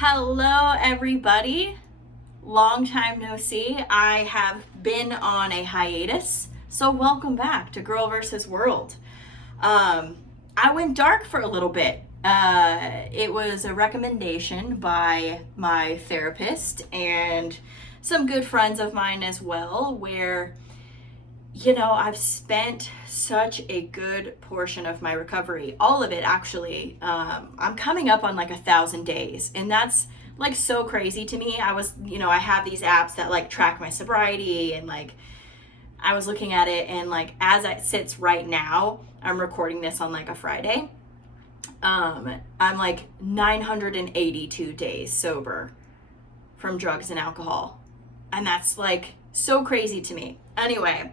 Hello, everybody. Long time no see. I have been on a hiatus, so welcome back to Girl vs. World. I went dark for a little bit. It was a recommendation by my therapist and some good friends of mine as well, where I've spent such a good portion of my recovery, all of it actually. I'm coming up on like 1,000 days, and that's like so crazy to me. I have these apps that like track my sobriety, and like I was looking at it, and like as it sits right now, I'm recording this on like a Friday. I'm like 982 days sober from drugs and alcohol, and that's like so crazy to me. Anyway,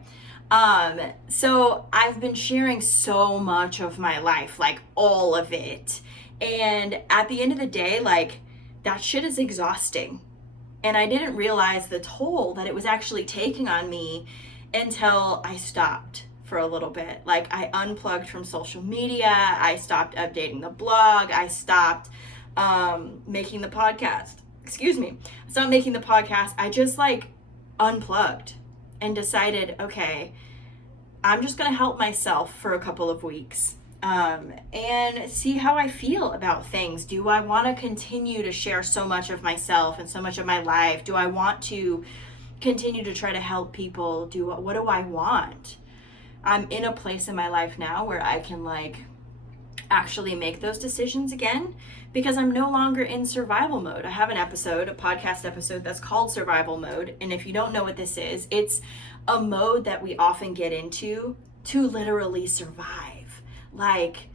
so I've been sharing so much of my life, like all of it. And at the end of the day, like that shit is exhausting. And I didn't realize the toll that it was actually taking on me until I stopped for a little bit. Like I unplugged from social media. I stopped updating the blog. I stopped, making the podcast. Excuse me. I stopped making the podcast. I just like unplugged and decided, okay, I'm just going to help myself for a couple of weeks and see how I feel about things. Do I want to continue to share so much of myself and so much of my life? Do I want to continue to try to help people? What do I want? I'm in a place in my life now where I can like actually make those decisions again, because I'm no longer in survival mode. I have a podcast episode that's called Survival Mode. And if you don't know what this is, it's a mode that we often get into to literally survive. Like,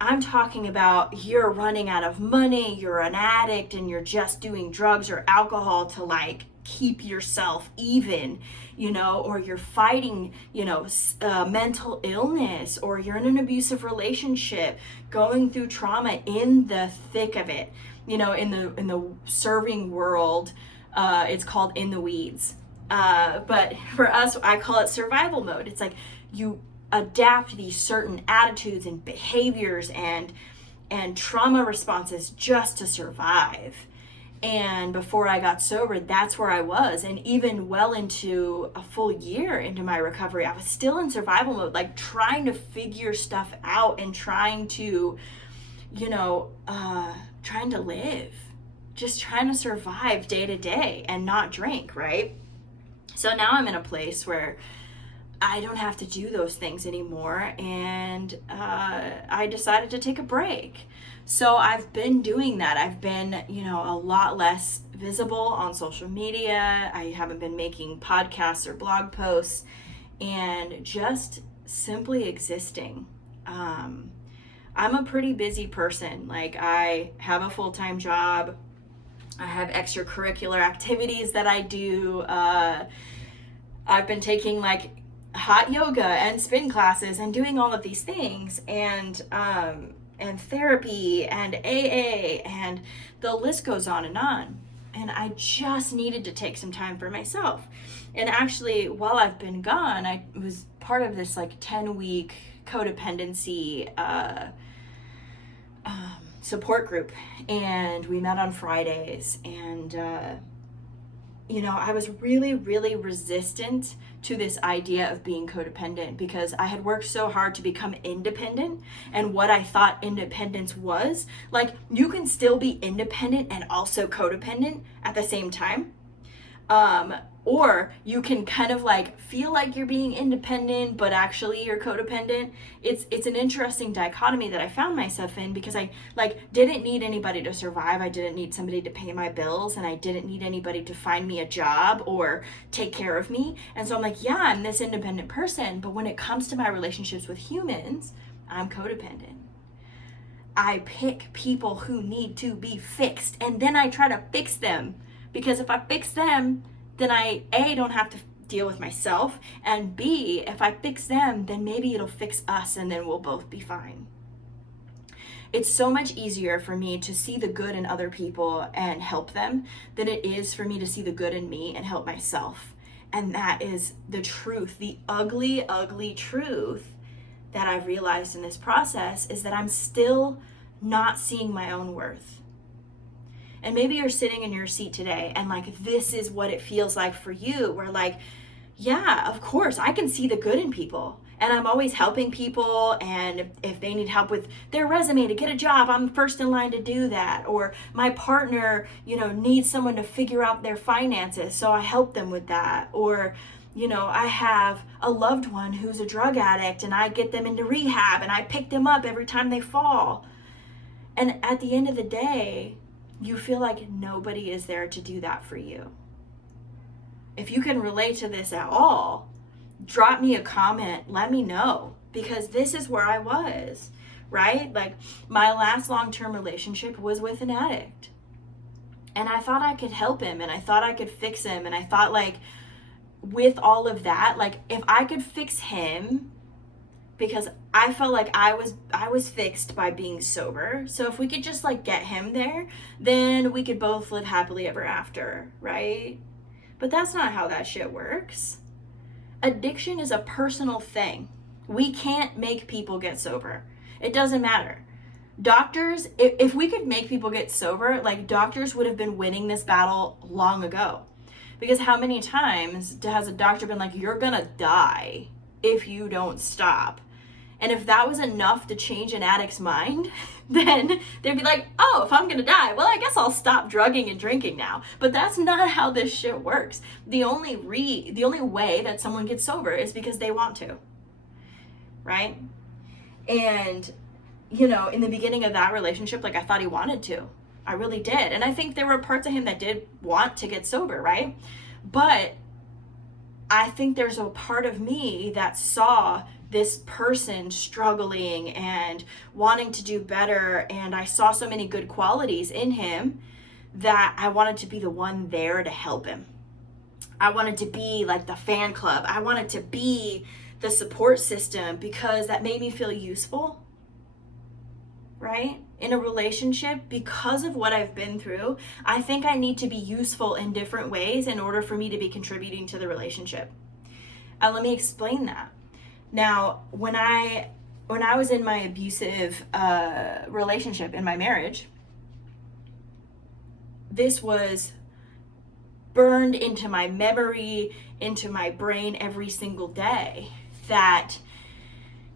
I'm talking about you're running out of money, you're an addict, and you're just doing drugs or alcohol to like keep yourself even, or you're fighting, mental illness, or you're in an abusive relationship, going through trauma in the thick of it, in the serving world. It's called in the weeds. But for us, I call it survival mode. It's like you adapt these certain attitudes and behaviors and trauma responses just to survive. And before I got sober, that's where I was. And even well into a full year into my recovery, I was still in survival mode, like trying to figure stuff out and trying to, trying to live, just trying to survive day to day and not drink, right? So now I'm in a place where I don't have to do those things anymore, and I decided to take a break. So I've been doing that. I've been, a lot less visible on social media. I haven't been making podcasts or blog posts, and just simply existing. I'm a pretty busy person. Like, I have a full-time job. I have extracurricular activities that I do. I've been taking like hot yoga and spin classes and doing all of these things, and therapy and AA, and the list goes on. And I just needed to take some time for myself. And actually, while I've been gone, I was part of this like 10-week codependency support group, and we met on Fridays, and I was really, really resistant to this idea of being codependent, because I had worked so hard to become independent, and what I thought independence was, like, you can still be independent and also codependent at the same time. Or you can kind of like feel like you're being independent, but actually you're codependent. It's an interesting dichotomy that I found myself in, because I like didn't need anybody to survive. I didn't need somebody to pay my bills, and I didn't need anybody to find me a job or take care of me. And so I'm like, yeah, I'm this independent person, but when it comes to my relationships with humans, I'm codependent. I pick people who need to be fixed, and then I try to fix them, because if I fix them, then I, A, don't have to deal with myself, and B, if I fix them, then maybe it'll fix us, and then we'll both be fine. It's so much easier for me to see the good in other people and help them than it is for me to see the good in me and help myself. And that is the truth, the ugly, ugly truth that I've realized in this process, is that I'm still not seeing my own worth. And maybe you're sitting in your seat today and like, this is what it feels like for you. Where like, yeah, of course, I can see the good in people. And I'm always helping people. And if they need help with their resume to get a job, I'm first in line to do that. Or my partner, needs someone to figure out their finances, so I help them with that. Or, I have a loved one who's a drug addict and I get them into rehab and I pick them up every time they fall. And at the end of the day, you feel like nobody is there to do that for you. If you can relate to this at all, drop me a comment, let me know, because this is where I was, right? Like my last long-term relationship was with an addict. And I thought I could help him and I thought I could fix him. And I thought like with all of that, like if I could fix him, because I felt like I was fixed by being sober. So if we could just like get him there, then we could both live happily ever after, right? But that's not how that shit works. Addiction is a personal thing. We can't make people get sober. It doesn't matter. Doctors, if we could make people get sober, like doctors would have been winning this battle long ago. Because how many times has a doctor been like, you're gonna die if you don't stop? And if that was enough to change an addict's mind, then they'd be like, oh, if I'm gonna die, well, I guess I'll stop drugging and drinking now. But that's not how this shit works. The only way that someone gets sober is because they want to, right? And, in the beginning of that relationship, like I thought he wanted to. I really did. And I think there were parts of him that did want to get sober, right? But I think there's a part of me that saw this person struggling and wanting to do better, and I saw so many good qualities in him that I wanted to be the one there to help him. I wanted to be like the fan club. I wanted to be the support system because that made me feel useful, right? In a relationship, because of what I've been through, I think I need to be useful in different ways in order for me to be contributing to the relationship. Let me explain that. Now, when I was in my abusive relationship in my marriage, this was burned into my memory, into my brain every single day, that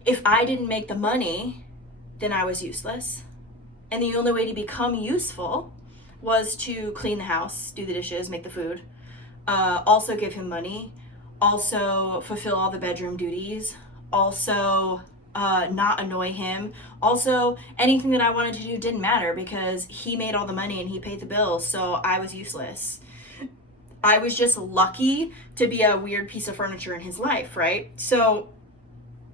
if I didn't make the money, then I was useless. And the only way to become useful was to clean the house, do the dishes, make the food, also give him money, also fulfill all the bedroom duties, also not annoy him. Also, anything that I wanted to do didn't matter because he made all the money and he paid the bills, so I was useless. I was just lucky to be a weird piece of furniture in his life, right? So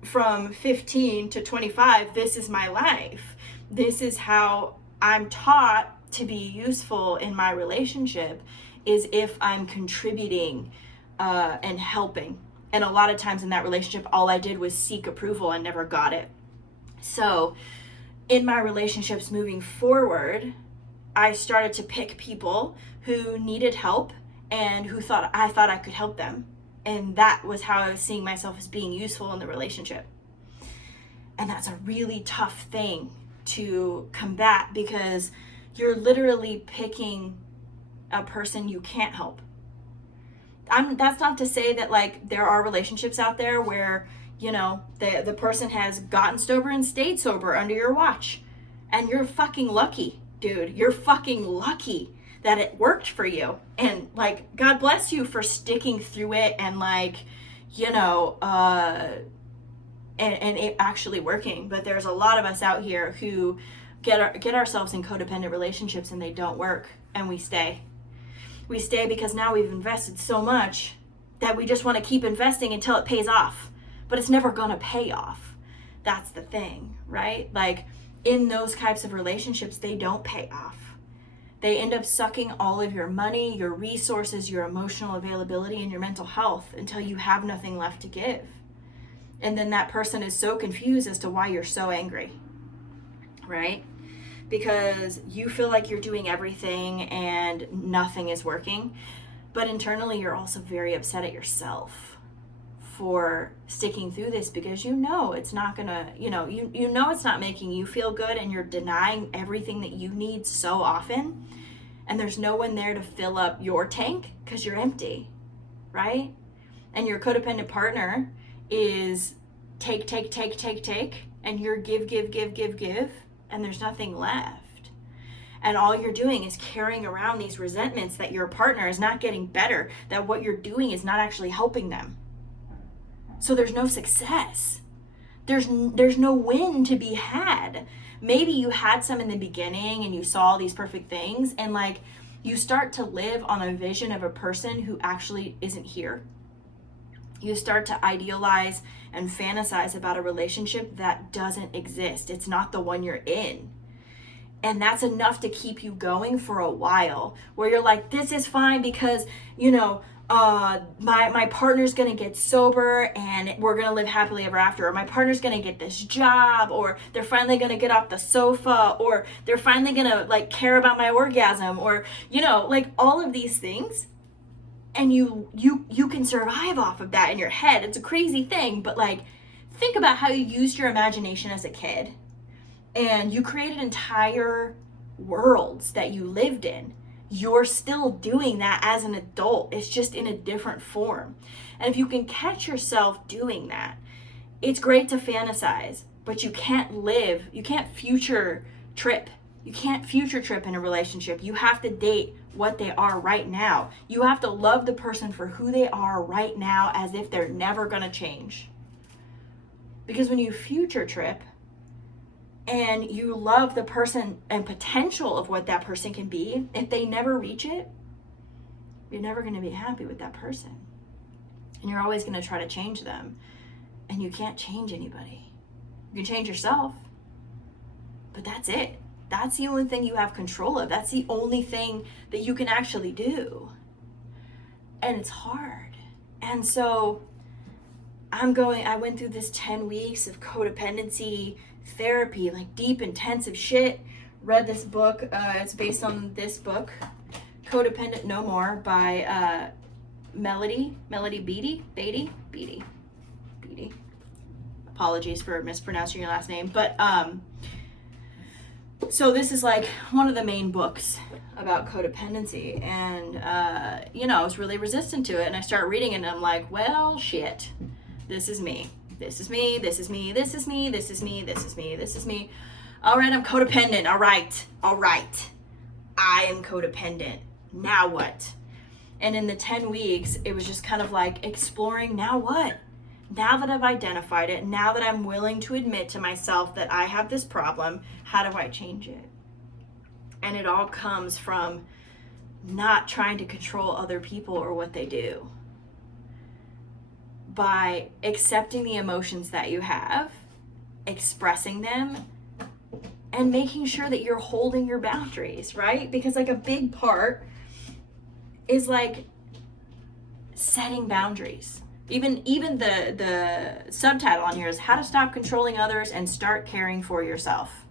from 15 to 25, this is my life. This is how I'm taught to be useful in my relationship, is if I'm contributing and helping. And a lot of times in that relationship, all I did was seek approval and never got it. So in my relationships moving forward, I started to pick people who needed help and who I thought I could help them. And that was how I was seeing myself as being useful in the relationship. And that's a really tough thing to combat, because you're literally picking a person you can't help. That's not to say that like there are relationships out there where, the person has gotten sober and stayed sober under your watch. And you're fucking lucky, dude. You're fucking lucky that it worked for you. And like, God bless you for sticking through it and like, and it actually working. But there's a lot of us out here who get ourselves in codependent relationships and they don't work, and we stay. We stay because now we've invested so much that we just want to keep investing until it pays off. But it's never gonna pay off. That's the thing, right? Like in those types of relationships, they don't pay off. They end up sucking all of your money, your resources, your emotional availability, and your mental health until you have nothing left to give. And then that person is so confused as to why you're so angry, right? Because you feel like you're doing everything and nothing is working. But internally, you're also very upset at yourself for sticking through this, because it's not gonna, it's not making you feel good, and you're denying everything that you need so often. and there's no one there to fill up your tank because you're empty, right? And your codependent partner is take, and you're give, and there's nothing left. And all you're doing is carrying around these resentments that your partner is not getting better, that what you're doing is not actually helping them. So there's no success. There's no win to be had. Maybe you had some in the beginning and you saw these perfect things, and like you start to live on a vision of a person who actually isn't here. You start to idealize and fantasize about a relationship that doesn't exist. It's not the one you're in. And that's enough to keep you going for a while, where you're like, this is fine because, my partner's gonna get sober and we're gonna live happily ever after, or my partner's gonna get this job, or they're finally gonna get off the sofa, or they're finally gonna like care about my orgasm, or like all of these things. And you can survive off of that in your head. It's a crazy thing, but like think about how you used your imagination as a kid and you created entire worlds that you lived in. You're still doing that as an adult. It's just in a different form. And if you can catch yourself doing that, it's great to fantasize, but you can't future trip. You can't future trip in a relationship. You have to date what they are right now. You have to love the person for who they are right now, as if they're never gonna change. Because when you future trip and you love the person and potential of what that person can be, if they never reach it, you're never gonna be happy with that person. And you're always gonna try to change them. And you can't change anybody. You can change yourself, but that's it. That's the only thing you have control of. That's the only thing that you can actually do. And it's hard. And so I went through this 10 weeks of codependency therapy, like deep, intensive shit. Read this book. It's based on this book, Codependent No More, by Melody Beatty. Apologies for mispronouncing your last name. But so this is like one of the main books about codependency, and I was really resistant to it, and I start reading it and I'm like, well, shit, this is me. All right, I'm codependent. All right. I am codependent. Now what? And in the 10 weeks, it was just kind of like exploring, now what? Now that I've identified it, now that I'm willing to admit to myself that I have this problem, how do I change it? And it all comes from not trying to control other people or what they do. By accepting the emotions that you have, expressing them, and making sure that you're holding your boundaries, right? Because like a big part is like setting boundaries. Even the subtitle on here is how to stop controlling others and start caring for yourself.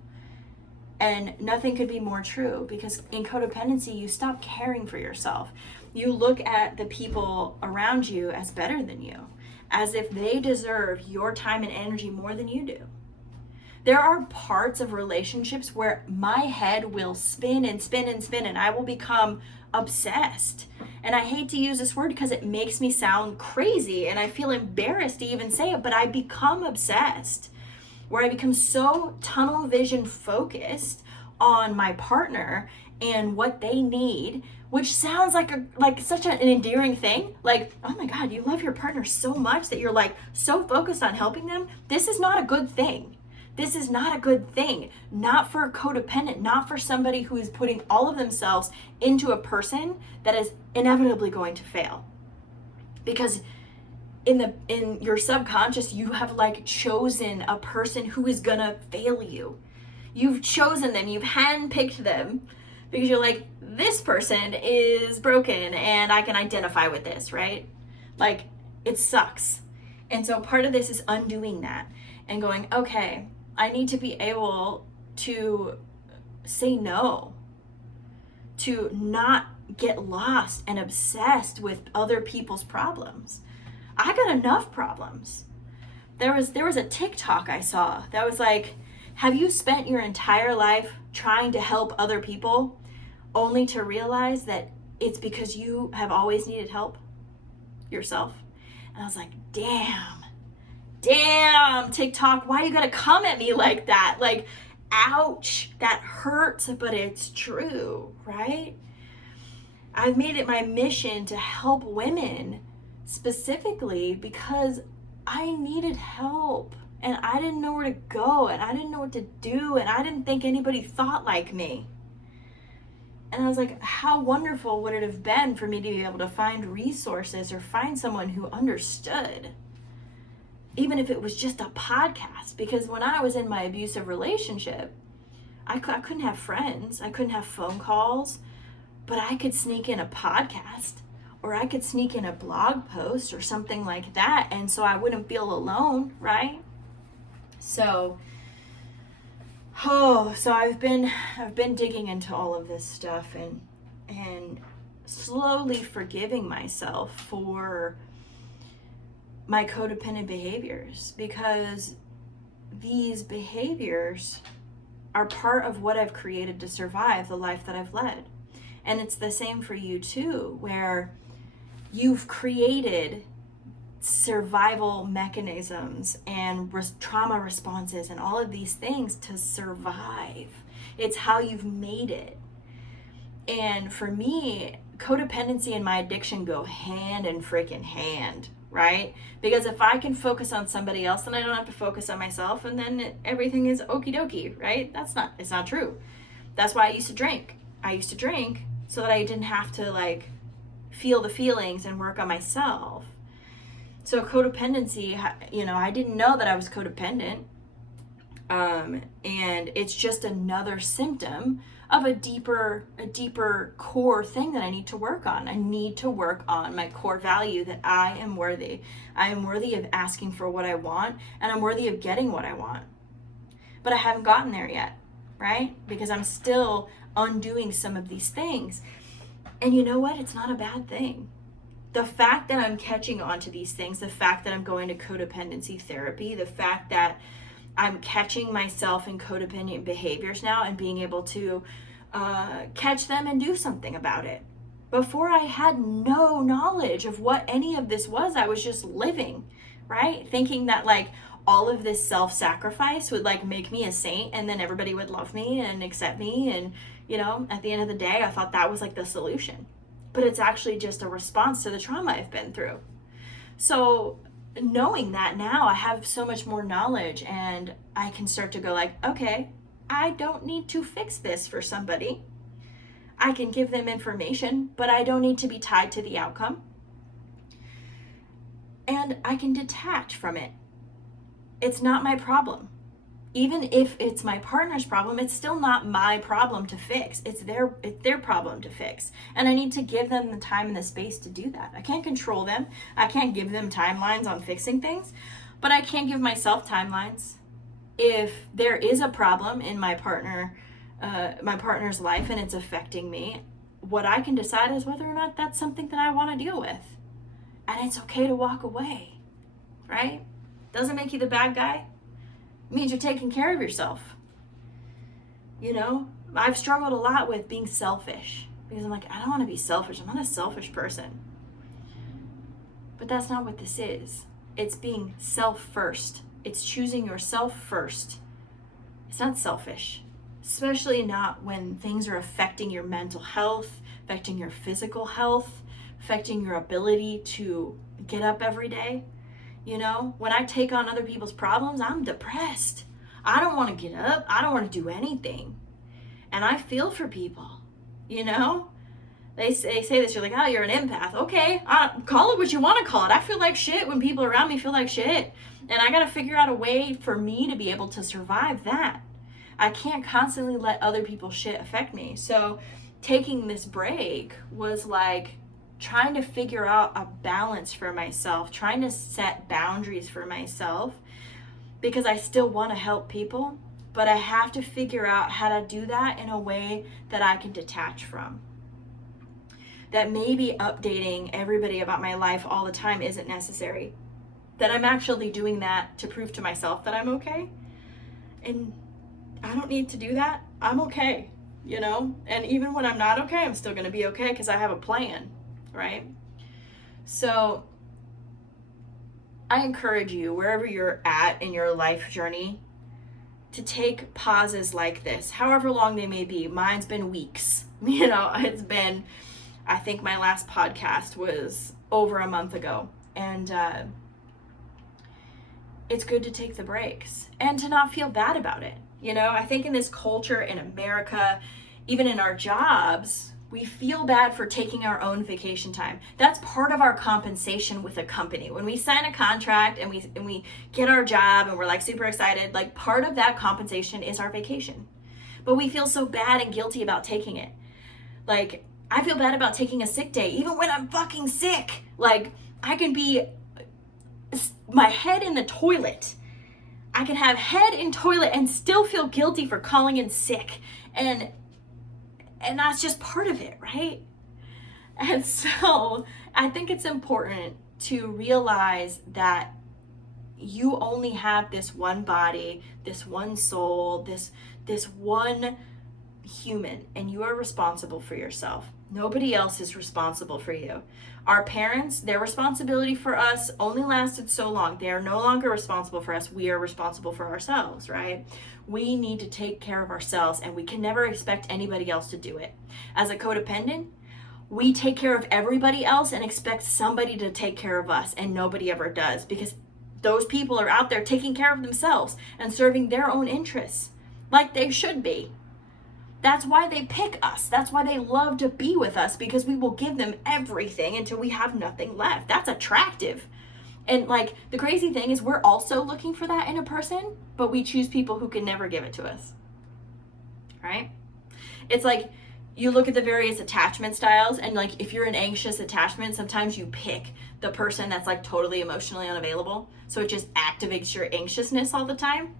And nothing could be more true, because in codependency, you stop caring for yourself. You look at the people around you as better than you, as if they deserve your time and energy more than you do. There are parts of relationships where my head will spin and I will become obsessed. And I hate to use this word because it makes me sound crazy and I feel embarrassed to even say it, but I become obsessed, where I become so tunnel vision focused on my partner and what they need, which sounds like such an endearing thing. Like, oh my God, you love your partner so much that you're like so focused on helping them. This is not a good thing. This is not a good thing. Not for a codependent, not for somebody who is putting all of themselves into a person that is inevitably going to fail. Because in your subconscious, you have like chosen a person who is gonna fail you. You've chosen them, you've handpicked them, because you're like, this person is broken and I can identify with this, right? Like, it sucks. And so part of this is undoing that and going, okay, I need to be able to say no, to not get lost and obsessed with other people's problems. I got enough problems. There was a TikTok I saw that was like, have you spent your entire life trying to help other people? only to realize that it's because you have always needed help yourself. And I was like, damn, TikTok, why you gotta come at me like that? Like, ouch, that hurts, but it's true, right? I've made it my mission to help women specifically because I needed help and I didn't know where to go and I didn't know what to do and I didn't think anybody thought like me. And I was like, how wonderful would it have been for me to be able to find resources or find someone who understood, even if it was just a podcast. Because when I was in my abusive relationship, I couldn't have friends, I couldn't have phone calls, but I could sneak in a podcast or I could sneak in a blog post or something like that. And so I wouldn't feel alone, right? So I've been digging into all of this stuff and slowly forgiving myself for my codependent behaviors, because these behaviors are part of what I've created to survive the life that I've led. And it's the same for you too, where you've created survival mechanisms and trauma responses and all of these things to survive. It's how you've made it. And for me, codependency and my addiction go hand in freaking hand, right? Because if I can focus on somebody else, then I don't have to focus on myself, and then everything is okie dokie, right? It's not true. That's why I used to drink. I used to drink so that I didn't have to like feel the feelings and work on myself. So codependency, I didn't know that I was codependent. And it's just another symptom of a deeper core thing that I need to work on. I need to work on my core value that I am worthy. I am worthy of asking for what I want, and I'm worthy of getting what I want. But I haven't gotten there yet, right? Because I'm still undoing some of these things. And you know what? It's not a bad thing. The fact that I'm catching on to these things, the fact that I'm going to codependency therapy, the fact that I'm catching myself in codependent behaviors now and being able to catch them and do something about it. Before, I had no knowledge of what any of this was. I was just living, right? Thinking that like all of this self-sacrifice would like make me a saint and then everybody would love me and accept me. And, at the end of the day, I thought that was like the solution. But it's actually just a response to the trauma I've been through. So knowing that now, I have so much more knowledge and I can start to go like, okay, I don't need to fix this for somebody. I can give them information, but I don't need to be tied to the outcome. And I can detach from it. It's not my problem. Even if it's my partner's problem, it's still not my problem to fix. It's their problem to fix. And I need to give them the time and the space to do that. I can't control them. I can't give them timelines on fixing things, but I can give myself timelines. If there is a problem in my partner's life and it's affecting me, what I can decide is whether or not that's something that I want to deal with. And it's okay to walk away, right? Doesn't make you the bad guy. It means you're taking care of yourself. I've struggled a lot with being selfish because I'm like, I don't want to be selfish. I'm not a selfish person. But that's not what this is. It's being self first. It's choosing yourself first. It's not selfish, especially not when things are affecting your mental health, affecting your physical health, affecting your ability to get up every day. When I take on other people's problems, I'm depressed. I don't want to get up. I don't want to do anything. And I feel for people, They say this, you're like, oh, you're an empath. Okay, call it what you want to call it. I feel like shit when people around me feel like shit. And I got to figure out a way for me to be able to survive that. I can't constantly let other people's shit affect me. So taking this break was like trying to figure out a balance for myself, trying to set boundaries for myself, because I still want to help people, but I have to figure out how to do that in a way that I can detach from. That maybe updating everybody about my life all the time isn't necessary. That I'm actually doing that to prove to myself that I'm okay. And I don't need to do that. I'm okay. you know? And even when I'm not okay, I'm still going to be okay because I have a plan, right? So I encourage you, wherever you're at in your life journey, to take pauses like this, however long they may be. Mine's been weeks. You know, it's been, I think my last podcast was over a month ago. And it's good to take the breaks and to not feel bad about it. You know, I think in this culture in America, even in our jobs, we feel bad for taking our own vacation time. That's part of our compensation with a company. When we sign a contract and we get our job and we're like super excited, like part of that compensation is our vacation. But we feel so bad and guilty about taking it. Like, I feel bad about taking a sick day, even when I'm fucking sick. Like, I can be my head in the toilet. I can have head in toilet and still feel guilty for calling in sick. And that's just part of it, right? And so I think it's important to realize that you only have this one body, this one soul, this one human, and you are responsible for yourself. Nobody else is responsible for you. Our parents, their responsibility for us only lasted so long. They are no longer responsible for us. We are responsible for ourselves, right? We need to take care of ourselves, and we can never expect anybody else to do it. As a codependent, we take care of everybody else and expect somebody to take care of us, and nobody ever does, because those people are out there taking care of themselves and serving their own interests like they should be. That's why they pick us. That's why they love to be with us, because we will give them everything until we have nothing left. That's attractive. And like, the crazy thing is we're also looking for that in a person, but we choose people who can never give it to us. Right? It's like, you look at the various attachment styles, and like, if you're an anxious attachment, sometimes you pick the person that's like totally emotionally unavailable. So it just activates your anxiousness all the time.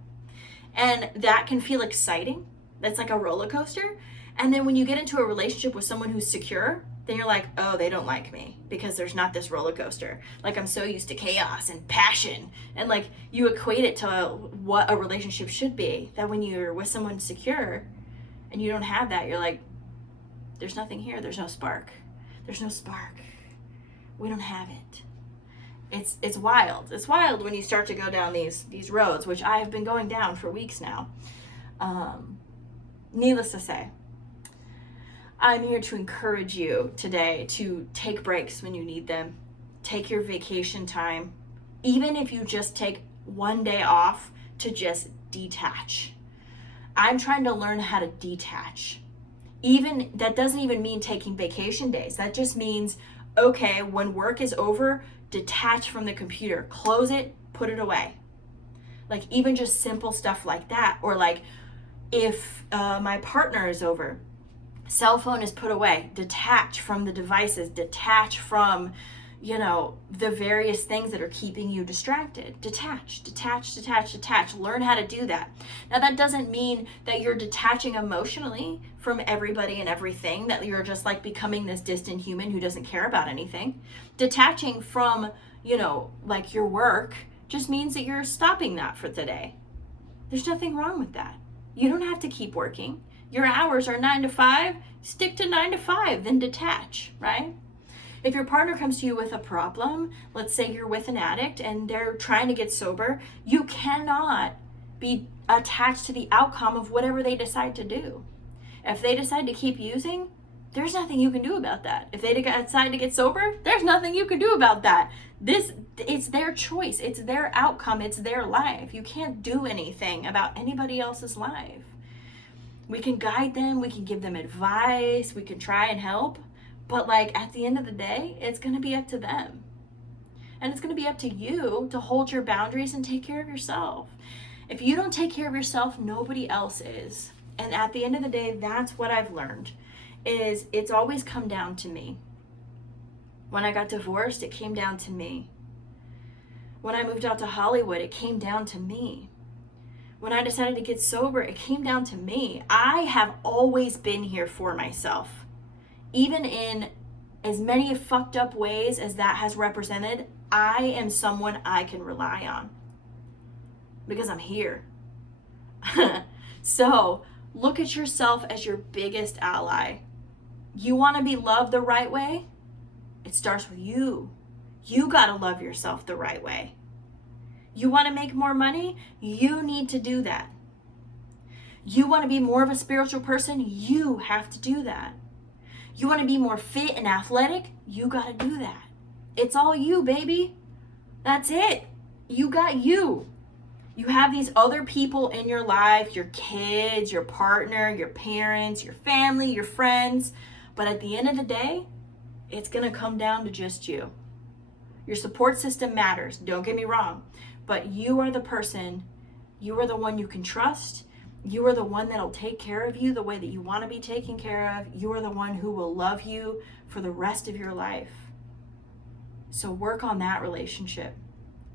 And that can feel exciting. That's like a roller coaster. And then when you get into a relationship with someone who's secure, then you're like, oh, they don't like me because there's not this roller coaster. Like, I'm so used to chaos and passion. And like, you equate it to what a relationship should be. That when you're with someone secure and you don't have that, you're like, there's nothing here. There's no spark. There's no spark. We don't have it. It's wild. It's wild when you start to go down these roads, which I have been going down for weeks now. Needless to say, I'm here to encourage you today to take breaks when you need them. Take your vacation time. Even if you just take one day off to just detach. I'm trying to learn how to detach. Even that doesn't even mean taking vacation days. That just means, okay, when work is over, detach from the computer. Close it, put it away. Like, even just simple stuff like that. Or like, if my partner is over, cell phone is put away, detach from the devices, detach from, the various things that are keeping you distracted. Detach. Learn how to do that. Now, that doesn't mean that you're detaching emotionally from everybody and everything, that you're just like becoming this distant human who doesn't care about anything. Detaching from, like your work just means that you're stopping that for today. There's nothing wrong with that. You don't have to keep working. Your hours are 9 to 5, stick to 9 to 5, then detach, right? If your partner comes to you with a problem, let's say you're with an addict and they're trying to get sober, you cannot be attached to the outcome of whatever they decide to do. If they decide to keep using, there's nothing you can do about that. If they decide to get sober, there's nothing you can do about that. It's their choice. It's their outcome. It's their life. You can't do anything about anybody else's life. We can guide them. We can give them advice. We can try and help. But like, at the end of the day, it's going to be up to them. And it's going to be up to you to hold your boundaries and take care of yourself. If you don't take care of yourself, nobody else is. And at the end of the day, that's what I've learned, is it's always come down to me. When I got divorced, it came down to me. When I moved out to Hollywood, it came down to me. When I decided to get sober, it came down to me. I have always been here for myself. Even in as many fucked up ways as that has represented, I am someone I can rely on. Because I'm here. So Look at yourself as your biggest ally. You want to be loved the right way? It starts with you. You got to love yourself the right way. You want to make more money? You need to do that. You want to be more of a spiritual person? You have to do that. You want to be more fit and athletic? You got to do that. It's all you, baby. That's it. You got you. You have these other people in your life, your kids, your partner, your parents, your family, your friends. But at the end of the day, it's going to come down to just you. Your support system matters, don't get me wrong. But you are the person, you are the one you can trust. You are the one that'll take care of you the way that you want to be taken care of. You are the one who will love you for the rest of your life. So work on that relationship,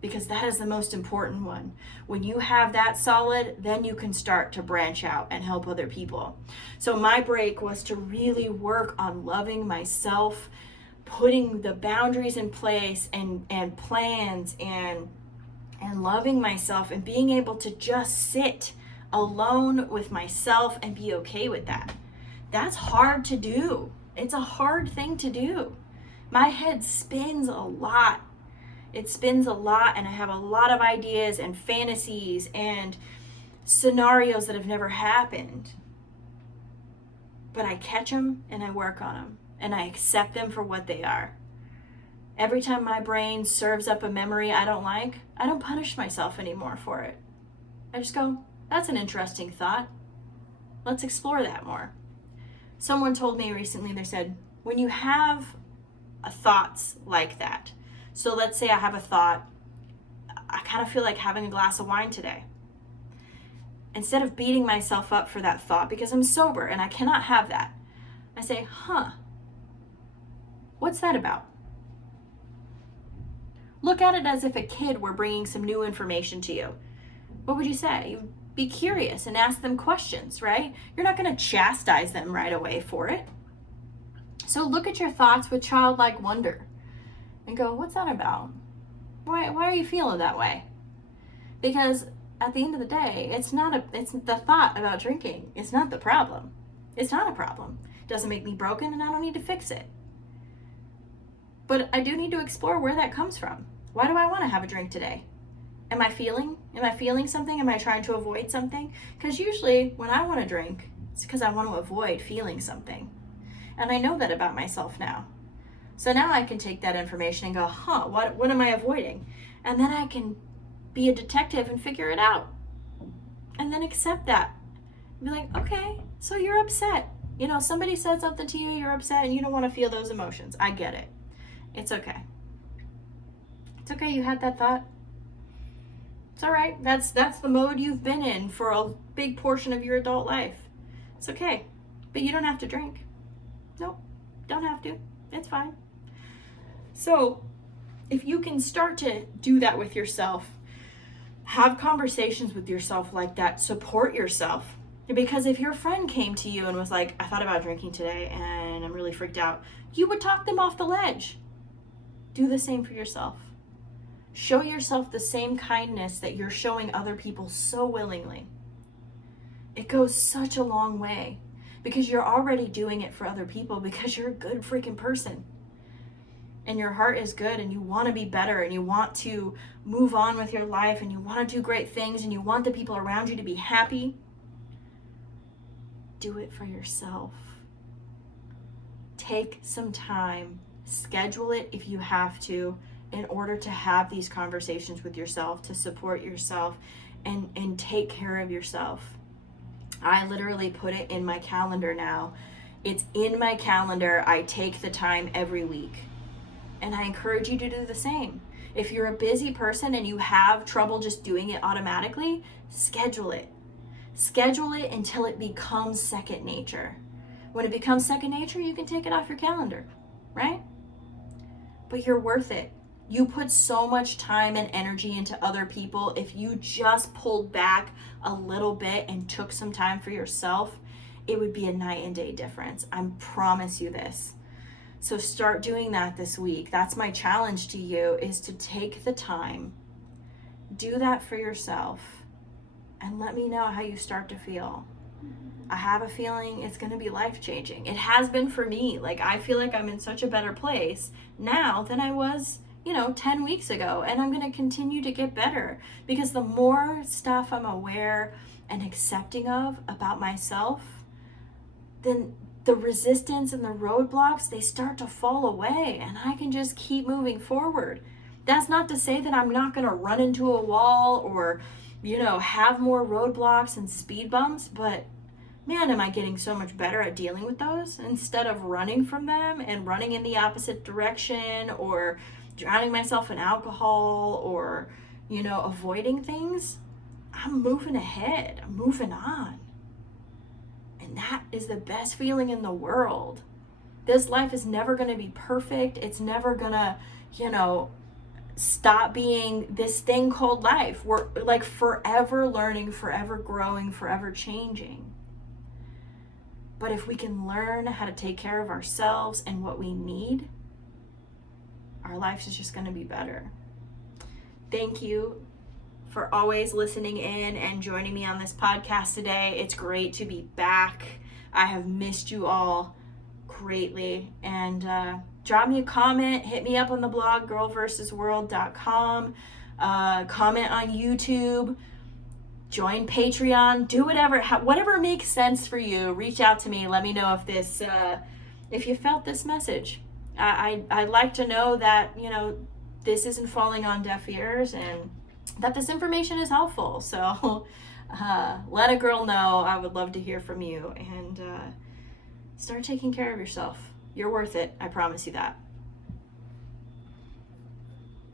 because that is the most important one. When you have that solid, then you can start to branch out and help other people. So my break was to really work on loving myself, putting the boundaries in place and plans and loving myself, and being able to just sit alone with myself and be okay with that. That's hard to do. It's a hard thing to do. My head spins a lot. It spins a lot, and I have a lot of ideas and fantasies and scenarios that have never happened. But I catch them and I work on them and I accept them for what they are. Every time my brain serves up a memory I don't like, I don't punish myself anymore for it. I just go, that's an interesting thought. Let's explore that more. Someone told me recently, they said, when you have thoughts like that, so let's say I have a thought, I kind of feel like having a glass of wine today. Instead of beating myself up for that thought, because I'm sober and I cannot have that, I say, what's that about? Look at it as if a kid were bringing some new information to you. What would you say? You'd be curious and ask them questions, right? You're not going to chastise them right away for it. So look at your thoughts with childlike wonder and go, what's that about? Why are you feeling that way? Because at the end of the day, it's the thought about drinking. It's not the problem. It's not a problem. It doesn't make me broken, and I don't need to fix it. But I do need to explore where that comes from. Why do I want to have a drink today? Am I feeling something? Am I trying to avoid something? Because usually when I want to drink, it's because I want to avoid feeling something. And I know that about myself now. So now I can take that information and go, what am I avoiding? And then I can be a detective and figure it out. And then accept that. Be like, okay, so you're upset. Somebody said something to you, you're upset, and you don't want to feel those emotions. I get it. It's okay. It's okay you had that thought. It's all right. That's the mode you've been in for a big portion of your adult life. It's okay. But you don't have to drink. Nope, don't have to. It's fine. So if you can start to do that with yourself, have conversations with yourself like that, support yourself. Because if your friend came to you and was like, I thought about drinking today and I'm really freaked out, you would talk them off the ledge. Do the same for yourself. Show yourself the same kindness that you're showing other people so willingly. It goes such a long way, because you're already doing it for other people, because you're a good freaking person. And your heart is good, and you want to be better, and you want to move on with your life, and you want to do great things, and you want the people around you to be happy. Do it for yourself. Take some time, schedule it if you have to, in order to have these conversations with yourself, to support yourself and take care of yourself. I literally put it in my calendar now. It's in my calendar. I take the time every week. And I encourage you to do the same. If you're a busy person and you have trouble just doing it automatically, schedule it. Schedule it until it becomes second nature. When it becomes second nature, you can take it off your calendar, right? But you're worth it. You put so much time and energy into other people. If you just pulled back a little bit and took some time for yourself, it would be a night and day difference. I promise you this. So start doing that this week. That's my challenge to you, is to take the time, do that for yourself, and let me know how you start to feel. I have a feeling it's going to be life-changing. It has been for me. Like, I feel like I'm in such a better place now than I was, 10 weeks ago. And I'm going to continue to get better, because the more stuff I'm aware and accepting of about myself, then the resistance and the roadblocks, they start to fall away, and I can just keep moving forward. That's not to say that I'm not going to run into a wall or, have more roadblocks and speed bumps, but man, am I getting so much better at dealing with those instead of running from them and running in the opposite direction or drowning myself in alcohol or, avoiding things. I'm moving ahead. I'm moving on. And that is the best feeling in the world. This life is never going to be perfect. It's never going to, stop being this thing called life. We're like forever learning, forever growing, forever changing. But if we can learn how to take care of ourselves and what we need, our life is just going to be better. Thank you for always listening in and joining me on this podcast today. It's great to be back. I have missed you all greatly. And drop me a comment, hit me up on the blog, girlversusworld.com, comment on YouTube, join Patreon, do whatever makes sense for you. Reach out to me. Let me know if you felt this message. I'd like to know that, this isn't falling on deaf ears and that this information is helpful. So let a girl know. I would love to hear from you, and start taking care of yourself. You're worth it. I promise you that.